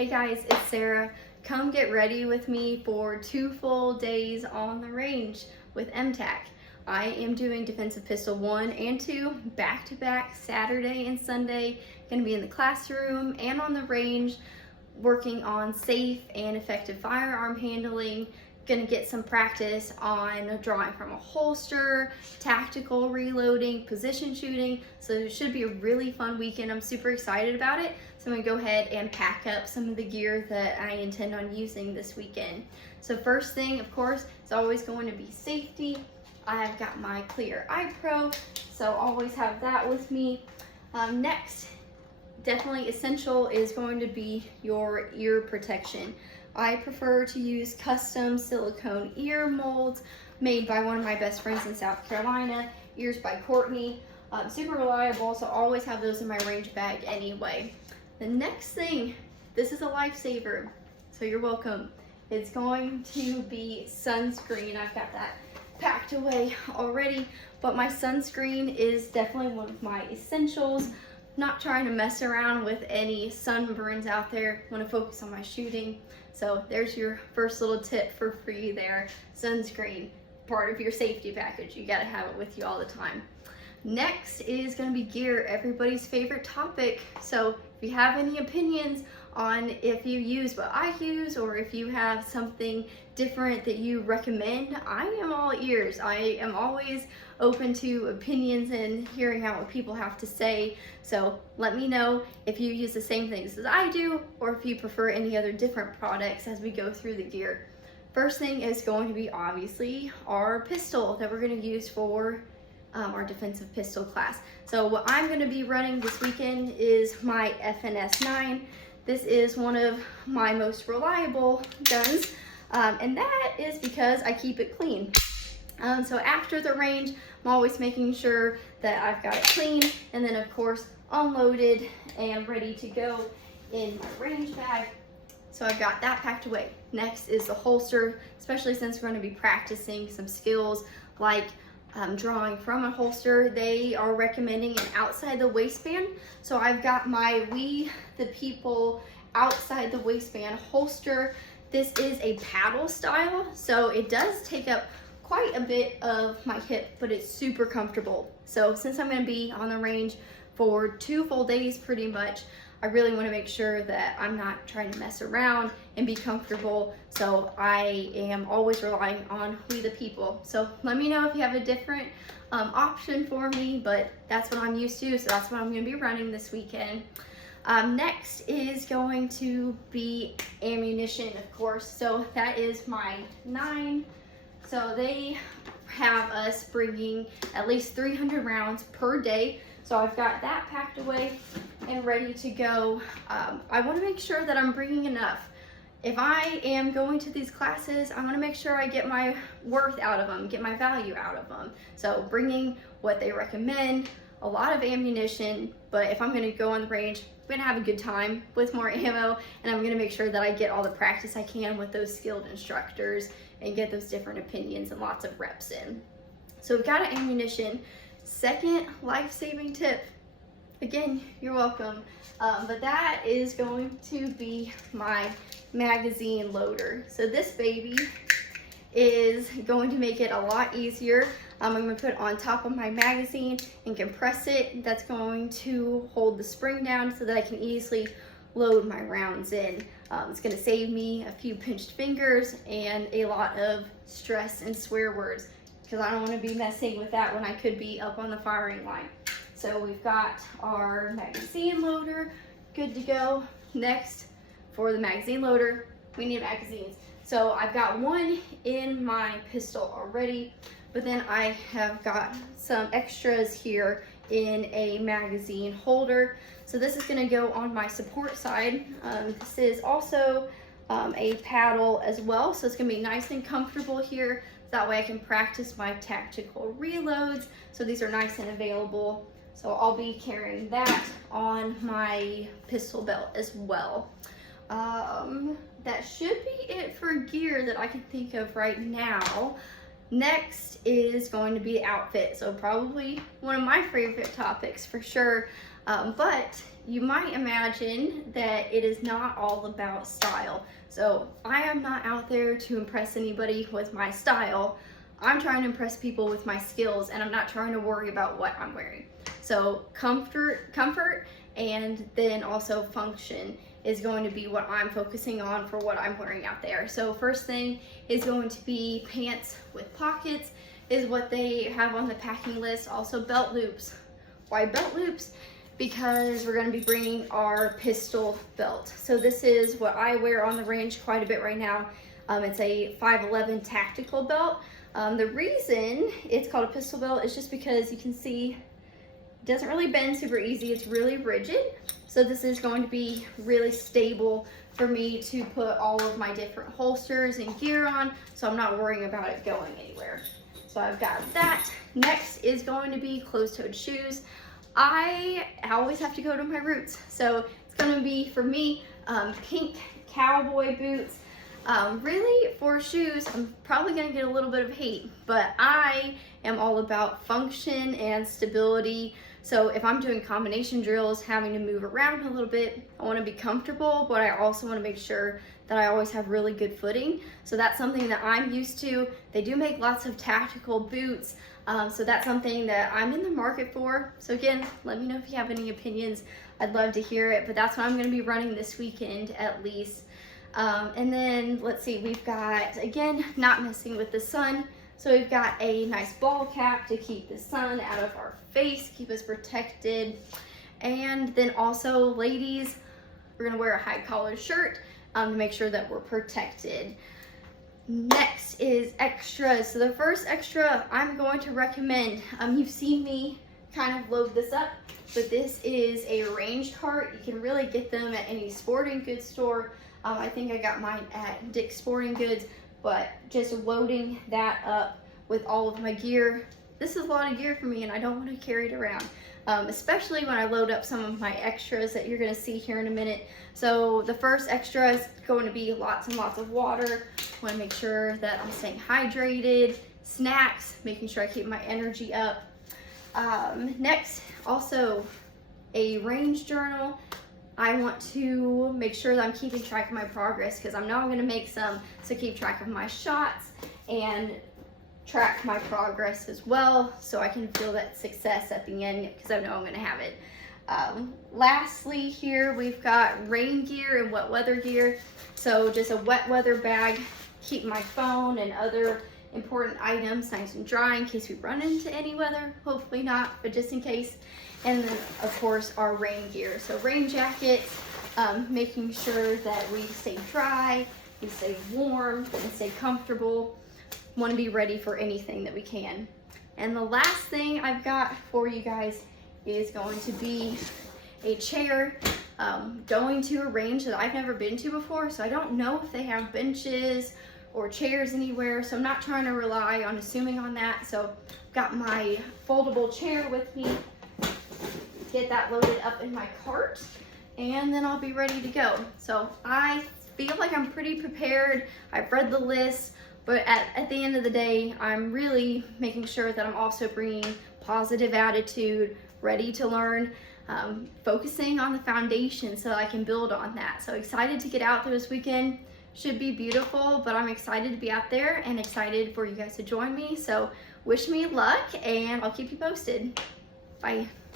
Hey guys, it's Sarah. Come get ready with me for 2 full days on the range with MTAC. I am doing Defensive Pistol 1 and 2 back-to-back Saturday and Sunday. Going to be in the classroom and on the range working on safe and effective firearm handling. Going to get some practice on drawing from a holster, tactical reloading, position shooting. So it should be a really fun weekend. I'm super excited about it. So I'm going to go ahead and pack up some of the gear that I intend on using this weekend. So first thing, of course, is always going to be safety. I've got my Clear Eye Pro, so always have that with me. Next, definitely essential is going to be your ear protection. I prefer to use custom silicone ear molds made by one of my best friends in South Carolina, Ears by Courtney. Super reliable, so always have those in my range bag anyway. The next thing, this is a lifesaver, so you're welcome. It's going to be sunscreen. I've got that packed away already, but my sunscreen is definitely one of my essentials. Not trying to mess around with any sunburns out there. Want to focus on my shooting. So there's your first little tip for free there. Sunscreen, part of your safety package. You gotta have it with you all the time. Next is gonna be gear, everybody's favorite topic. So if you have any opinions on if you use what I use or if you have something different that you recommend, I am all ears. I am always open to opinions and hearing out what people have to say. So let me know if you use the same things as I do or if you prefer any other different products as we go through the gear. First thing is going to be obviously our pistol that we're going to use for our defensive pistol class. So what I'm going to be running this weekend is my FNS 9. This is one of my most reliable guns, and that is because I keep it clean. So after the range, I'm always making sure that I've got it clean and then of course unloaded and ready to go in my range bag. So I've got that packed away. Next is the holster, especially since we're going to be practicing some skills like drawing from a holster. They are recommending an outside the waistband. So I've got my We the People outside the waistband holster. This is a paddle style, so it does take up quite a bit of my hip, but it's super comfortable. So since I'm going to be on the range for 2 full days pretty much, I really want to make sure that I'm not trying to mess around and be comfortable. So I am always relying on We the People. So let me know if you have a different option for me, but that's what I'm used to, so that's what I'm going to be running this weekend. Next is going to be ammunition, of course. So that is my 9. So they have us bringing at least 300 rounds per day. So I've got that packed away and ready to go. I want to make sure that I'm bringing enough. If I am going to these classes, I want to make sure I get my worth out of them, get my value out of them. So bringing what they recommend, a lot of ammunition, but if I'm going to go on the range, I'm going to have a good time with more ammo, and I'm going to make sure that I get all the practice I can with those skilled instructors and get those different opinions and lots of reps in. So we've got ammunition. Second life-saving tip, again, you're welcome, but that is going to be my magazine loader. So this baby is going to make it a lot easier. I'm going to put it on top of my magazine and compress it. That's going to hold the spring down so that I can easily load my rounds in. It's going to save me a few pinched fingers and a lot of stress and swear words, because I don't want to be messing with that when I could be up on the firing line. So we've got our magazine loader good to go. Next, for the magazine loader, we need magazines. So I've got one in my pistol already, but then I have got some extras here in a magazine holder. So this is going to go on my support side. This is also a paddle as well, so it's going to be nice and comfortable here. That way I can practice my tactical reloads. So these are nice and available. So I'll be carrying that on my pistol belt as well. That should be it for gear that I can think of right now. Next is going to be outfit. So probably one of my favorite topics for sure. But you might imagine that it is not all about style. So I am not out there to impress anybody with my style. I'm trying to impress people with my skills, and I'm not trying to worry about what I'm wearing. So comfort and then also function is going to be what I'm focusing on for what I'm wearing out there. So first thing is going to be pants with pockets is what they have on the packing list. Also belt loops. Why belt loops? Because we're going to be bringing our pistol belt. So this is what I wear on the range quite a bit right now. It's a 511 tactical belt. The reason it's called a pistol belt is just because you can see it doesn't really bend super easy. It's really rigid. So this is going to be really stable for me to put all of my different holsters and gear on, so I'm not worrying about it going anywhere. So I've got that. Next is going to be closed-toed shoes. I always have to go to my roots. So it's going to be, for me, pink cowboy boots. Really, for shoes, I'm probably going to get a little bit of hate, but I am all about function and stability. So if I'm doing combination drills, having to move around a little bit, I want to be comfortable, but I also want to make sure that I always have really good footing. So that's something that I'm used to. They do make lots of tactical boots, so that's something that I'm in the market for. So again, let me know if you have any opinions. I'd love to hear it, but that's what I'm going to be running this weekend at least. And then let's see, we've got, again, not messing with the sun. So we've got a nice ball cap to keep the sun out of our face, keep us protected. And then also, ladies, we're gonna wear a high collared shirt to make sure that we're protected. Next is extras. So the first extra I'm going to recommend, you've seen me kind of load this up, but this is a range cart. You can really get them at any sporting goods store. I think I got mine at Dick's Sporting Goods, but just loading that up with all of my gear. This is a lot of gear for me, and I don't want to carry it around, especially when I load up some of my extras that you're going to see here in a minute. So the first extra is going to be lots and lots of water. I want to make sure that I'm staying hydrated. Snacks, making sure I keep my energy up. Next, also a range journal. I want to make sure that I'm keeping track of my progress, because I'm now going to make some, so keep track of my shots and track my progress as well, so I can feel that success at the end, because I know I'm going to have it. Lastly, here we've got rain gear and wet weather gear. So just a wet weather bag, keep my phone and other important items nice and dry in case we run into any weather. Hopefully not, but just in case. And then of course our rain gear. So rain jackets, making sure that we stay dry, we stay warm, and stay comfortable. Want to be ready for anything that we can. And the last thing I've got for you guys is going to be a chair. Going to a range that I've never been to before, so I don't know if they have benches or chairs anywhere, so I'm not trying to rely on assuming on that. So got my foldable chair with me, get that loaded up in my cart, and then I'll be ready to go. So I feel like I'm pretty prepared. I've read the list, but at the end of the day, I'm really making sure that I'm also bringing positive attitude, ready to learn, focusing on the foundation so I can build on that. So excited to get out there this weekend. Should be beautiful, but I'm excited to be out there and excited for you guys to join me. So wish me luck, and I'll keep you posted. Bye.